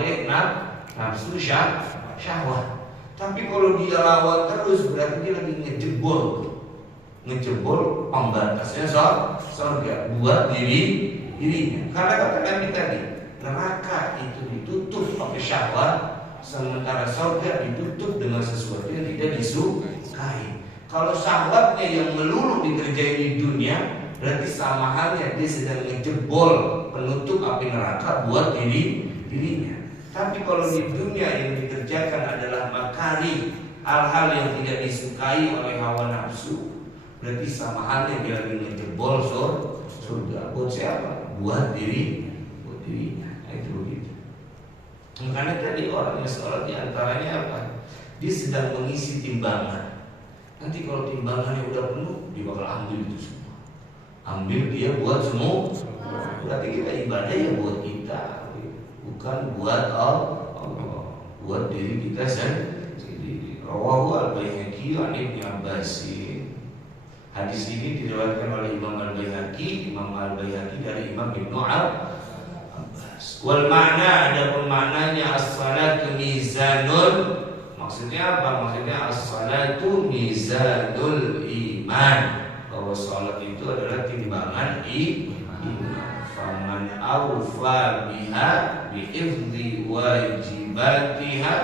oleh nafsu syahwat. Tapi kalau dia lawan terus berarti dia lagi ngejebol pembatasnya surga buat dirinya. Karena kata Nabi tadi, neraka itu ditutup pakai syahwat, sementara surga ditutup dengan sesuatu yang tidak disukai. Kalau syahwatnya yang melulu dikerjain di dunia, berarti sama halnya dia sedang ngejebol penutup api neraka buat dirinya. Tapi kalau di dunia yang dikerjakan adalah makari, hal-hal yang tidak disukai oleh hawa nafsu, berarti sama halnya dia lagi ngejebol surga. Buat siapa? Buat dirinya. Itu begitu. Makanya tadi orang yang sholat diantaranya apa? Dia sedang mengisi timbangan. Nanti kalau timbangannya udah penuh, dia bakal ambil itu semua. Ambil dia buat semua. Berarti kita ibadah ya buat kita, bukan buat Allah, buat diri kita sendiri. Rawahu al-Baihaqi an Ibnu Abbas. Hadis ini diriwayatkan oleh Imam Al-Baihaqi, dari Imam Ibnu Abbas. Wal makna, adapun maknanya as-salatu mizanul. Maksudnya apa? Maksudnya as-salatu mizanul iman. Bahwa salat itu adalah timbangan iman. Faman awfa biha bi'ifdi wajibatiha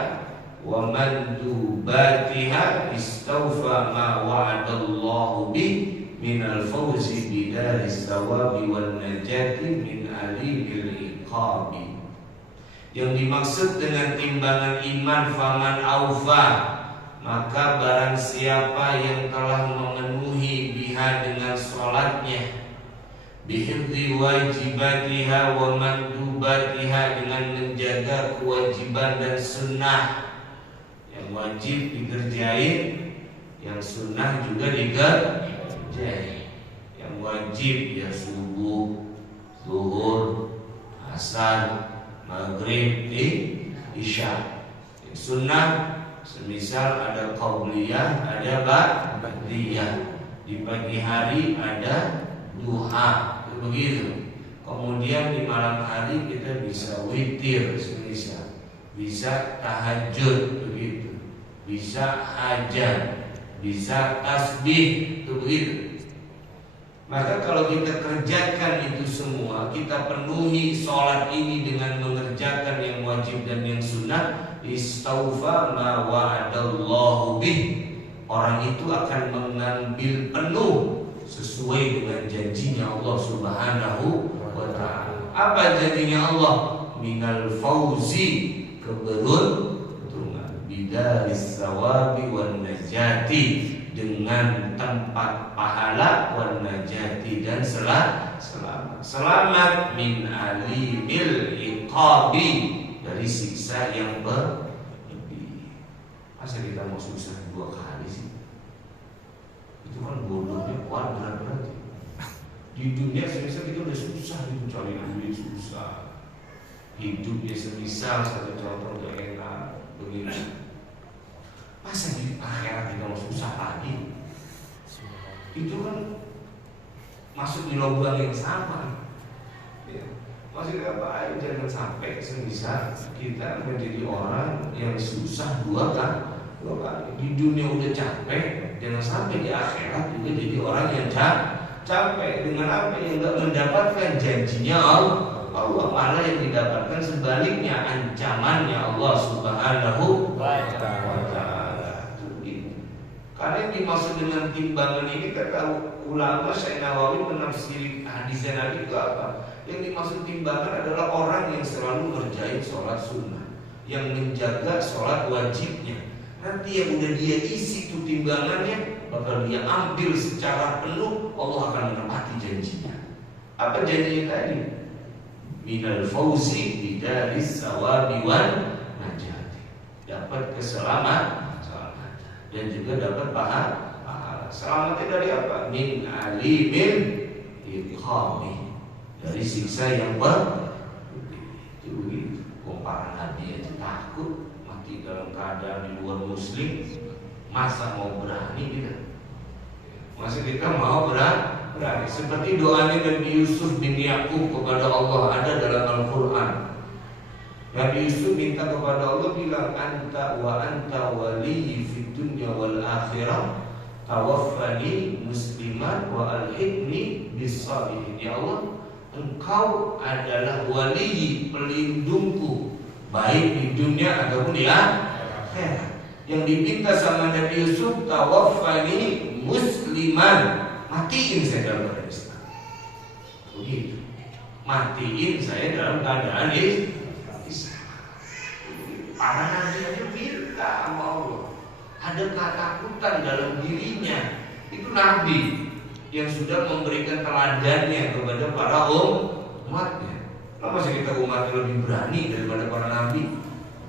wa mandubatiha istawfa ma wa'adallahu bih minal fawzi bidaris thawabi wan najati min alimil iqabi. Yang dimaksud dengan timbangan iman faman awfa, maka barang siapa yang telah memenuhi biha dengan sholatnya, bihifdzi wajibatiha wa mandubatiha, dengan menjaga kewajiban dan sunnah. Yang wajib dikerjain, yang sunnah juga dikerjain. Yang wajib ya subuh, zuhur, asar, maghrib, isya. Yang sunnah semisal ada qabliyah, ada ba'diyah. Di pagi hari ada duha, begitu. Kemudian di malam hari kita bisa witir semisal, bisa tahajud, begitu. Bisa hajat, bisa tasbih, itu begitu. Maka kalau kita kerjakan itu semua, kita penuhi sholat ini dengan mengerjakan yang wajib dan yang sunnah, istaufa ma wa'adallahu bih, orang itu akan mengambil penuh sesuai dengan janjinya Allah Subhanahu wa ta'ala. Apa janjinya Allah? Minal fauzi, keberuntungan, bidaris sawabi wan najati, dengan tempat pahala, wan najati, dan selamat min alimil iqabi, dari siksa yang berlebih. Masa kita mau susah 2 kali sih? Itu kan bodohnya kuadrat berarti. Di dunia semisal kita udah susah nih, cari duit susah, hidupnya semisal satu contoh udah enak begini. Masa di akhirat kita mau susah lagi? Itu kan masuk di lubang yang sama. Ya. Maksudnya apa? Ayo jangan sampai semisal kita menjadi orang yang susah 2 kali. Di dunia udah capek, jangan sampai di akhirat juga jadi orang yang capek dengan apa yang tidak mendapatkan janjinya Allah, malah yang didapatkan sebaliknya, ancamannya Allah Subhanahu wa ta'ala. Karena yang dimaksud dengan timbangan ini, kata ulama Syekh Nawawi menafsiri hadis Nabi itu apa? Yang dimaksud timbangan adalah orang yang selalu ngerjain sholat sunnah, yang menjaga sholat wajibnya. Nanti yang udah dia isi tuh timbangannya, bakal dia ambil secara penuh, Allah akan menepati janjinya. Apa janjinya tadi? Minal fauzi bidaris sawabi wan najati, dapat keselamatan dan juga dapat pahala. Selamatnya dari apa? Min alimil iqabi, dari siksa yang itu begitu. Para nabi itu takut mati dalam keadaan di luar muslim, masa mau berani kita? Masa kita mau berani? Seperti doanya Nabi Yusuf bin Yakub kepada Allah ada dalam Al-Quran. Nabi Yusuf minta kepada Allah, bilang anta waliyyi fid dunya wal akhirah tawaffani musliman wa alhiqni bis salihin. Ya Allah, Engkau adalah wali, pelindungku baik di dunia ataupun di akhirat. Yang diminta sama Nabi Yusuf, tawaffani musliman, matiin saya dalam keadaan Islam. Begitu, matiin saya dalam keadaan Islam. Para nabi aja minta sama Allah, ada ketakutan dalam dirinya. Itu nabi yang sudah memberikan teladannya kepada para umatnya. Kenapa sih kita umat lebih berani daripada para nabi?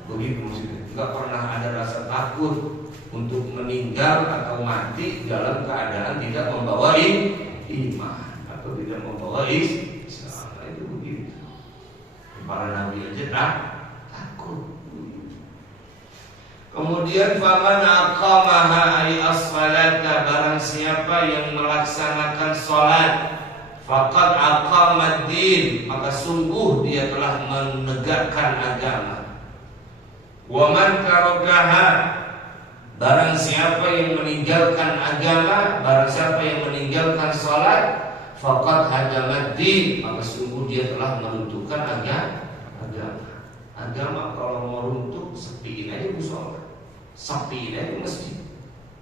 Begitu maksudnya. Enggak pernah ada rasa takut untuk meninggal atau mati dalam keadaan tidak membawa iman atau tidak membawa Islam. Itu begitu. Para nabi aja takut. Kemudian faman aqamaha ay as-salata, barang siapa yang melaksanakan salat, faqad aqamad din, maka sungguh dia telah menegakkan agama. Wa man tarakaha, barang siapa yang meninggalkan agama, barang siapa yang meninggalkan salat, faqad hadamad din, maka sungguh dia telah meruntuhkan agama. Agama kalau mau runtuh, sepiin aja musola, sepiin aja masjid,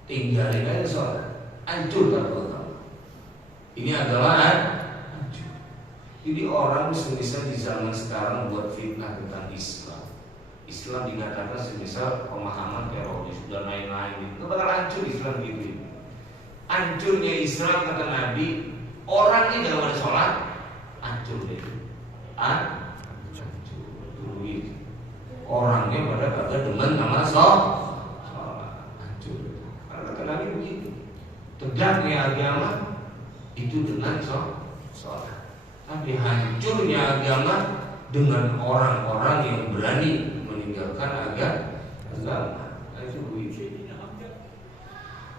tinggalin aja sholat, hancur kan agama. Ini agama hancur. Jadi orang semisal di zaman sekarang buat fitnah tentang Islam. Islam dikatakan semisal pemahaman teroris dan lain-lain. Itu bakal hancur Islam gitu. Hancurnya Islam kata Nabi, orang ini dalam ada sholat, hancur deh. Orangnya pada kagak demen sama sholat, hancur. Karena kata Nabi begitu, tegaknya agama itu dengan sholat, tapi hancurnya agama dengan orang-orang yang berani meninggalkan agama. Itu begitu.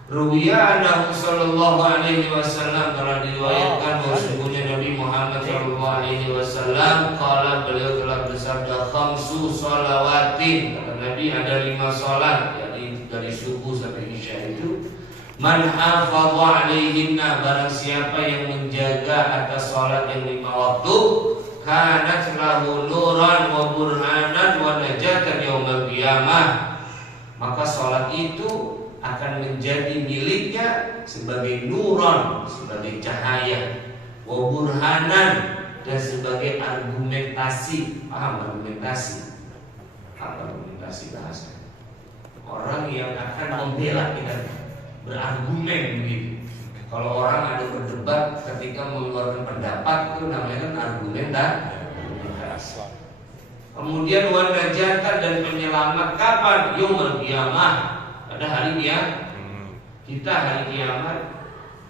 Ruwiya annahu sallallahu alaihi wasallam, telah diriwayatkan bahwa sesungguhnya Nabi Muhammad sallallahu alaihi wasallam qala, beliau telah bersabda, khamsu shalawatin, kata Nabi ada 5 salat, yakni dari subuh sampai isya itu, man hafadha alaihinna, barang siapa yang menjaga atas salat yang 5 waktu, kanat lahu nuran wa burhanan wa najatan yaumil qiyamah, maka salat itu akan menjadi miliknya sebagai nuran, sebagai cahaya, wa burhanan, dan sebagai argumentasi. Paham argumentasi? Apa argumentasi bahasa? Orang yang akan membela kita, berargumen begitu. Kalau orang ada berdebat ketika mengeluarkan pendapat, itu namanya kan argumentasi. Kemudian wa najatan, dan penyelamat kapan? Yaumul qiyamah, pada hari kiamat. Kita hari kiamat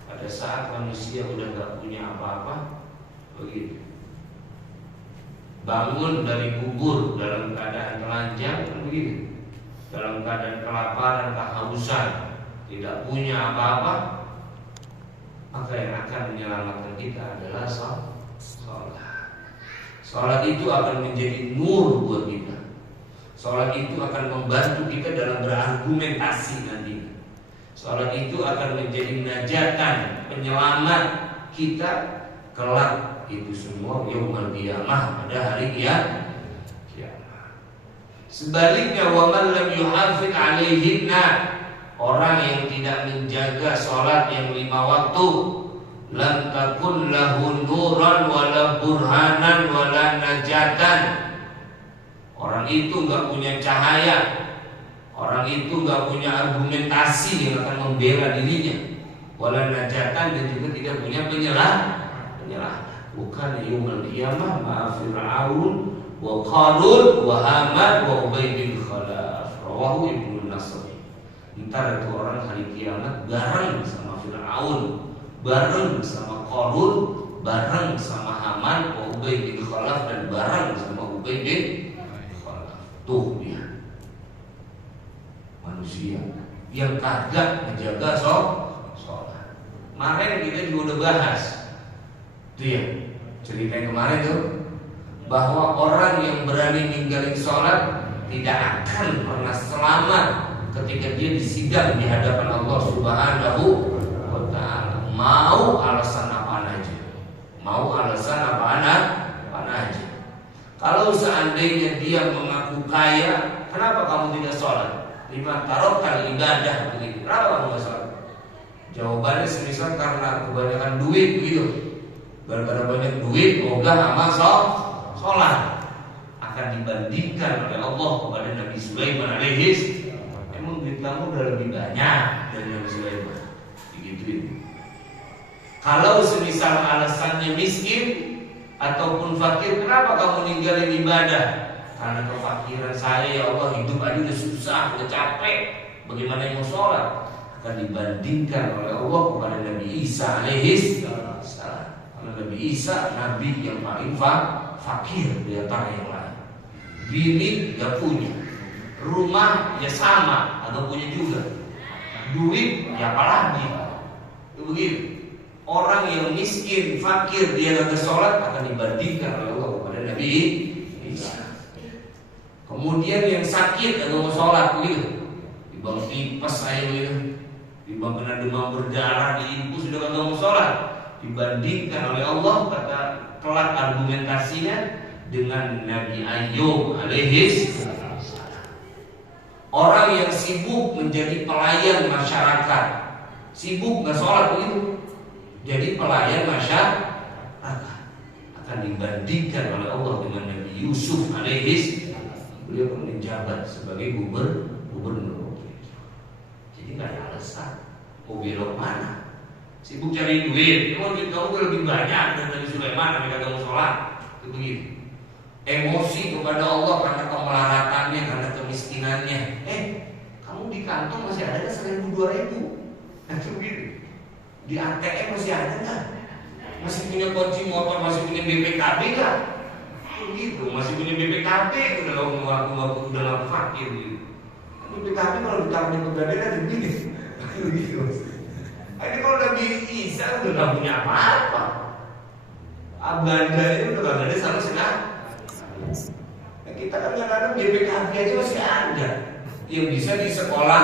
pada saat manusia udah gak punya apa-apa, begitu, bangun dari kubur dalam keadaan telanjang, begitu, dalam keadaan kelaparan, kehausan, tidak punya apa-apa, maka yang akan menyelamatkan kita adalah sholat. Sholat itu akan menjadi nur buat kita. Sholat itu akan membantu kita dalam berargumentasi nanti. Sholat itu akan menjadi najatan, penyelamat kita kelak itu semua yaumul qiyamah, pada hari kiamat. Sebaliknya, wa man lam yuhafid alaihinna, orang yang tidak menjaga sholat yang 5 waktu, lam takun lahu nuran wala burhanan wala najatan, orang itu nggak punya cahaya, orang itu nggak punya argumentasi yang akan membela dirinya, wala najatan, dan juga tidak punya penyelamat. Bukan yaumul qiyamah ma Fir'aun wa Qarun wa Haman wa Ubay bin Khalaf, rawahu Ibnu Nasr. Ntar itu orang hari kiamat bareng sama Fir'aun, bareng sama Qarun, bareng sama Haman wa Ubay bin Khalaf, dan bareng sama Ubay bin. Tuh dia manusia yang kagak menjaga sholat. Kemarin kita juga udah bahas tuh ya, cerita yang kemarin tuh, bahwa orang yang berani ninggalin sholat tidak akan pernah selamat ketika dia disidang di hadapan Allah Subhanahu wa Ta'ala. Mau alasan apaan aja, mau alasan apaan aja. Kalau seandainya dia mengaku kaya, kenapa kamu tidak sholat? Lima tarokan ibadah begitu. Kenapa kamu nggak sholat? Jawabannya semisal karena kebanyakan duit begitu. Gara-gara banyak duit, ogah amal sholat. Akan dibandingkan oleh Allah kepada Nabi Sulaiman alaihis. Emang duit kamu udah lebih banyak dari Nabi Sulaiman. Begituin. Kalau semisal alasannya miskin ataupun fakir, kenapa kamu ninggalin ibadah? Karena kefakiran saya, ya Allah, hidup aja udah susah, udah capek. Bagaimana yang mau sholat? Akan dibandingkan oleh Allah kepada Nabi Isa alaihis salam. Karena Nabi Isa nabi yang paling fakir di antara yang lain. Bini gak punya, rumah ya sama, agak punya juga, duit ya apalagi. Begitu. Orang yang miskin, fakir, dia gak sholat akan dibandingkan oleh Allah kepada Nabi Isa. Kemudian yang sakit gak mau sholat begitu, dibang tipes saya begitu, dibang kena demam berdarah, diimpus sudah gak mau sholat, dibandingkan oleh Allah kata kelak argumentasinya dengan Nabi Ayub alaihis. Orang yang sibuk menjadi pelayan masyarakat, sibuk gak sholat begitu, jadi pelayan masyarakat, akan dibandingkan oleh Allah dengan Nabi Yusuf alaihis. Beliau pun menjabat sebagai gubernur. Jadi nggak ada alasan mau belok mana. Sibuk cari duit, duit kamu lebih banyak dari Nabi Sulaiman, tapi kagak mau sholat. Itu begitu. Emosi kepada Allah karena kemelaratannya, karena kemiskinannya. Kamu di kantong masih ada 1.000 2.000. Nah, itu begitu. Di ATM masih ada nggak? Masih punya kunci motor, masih punya BPKB nggak? Begitu, masih punya BPKB udah nggak fakir gitu. BPKB kalau ditaruh di pegadaian ada begini. Begitu. Ini kalau udah bisa udah nggak punya apa-apa. Abanda itu udah nggak ada sama sekali. Nah, kita kan kadang-kadang BPKB aja masih ada. Yang bisa di sekolah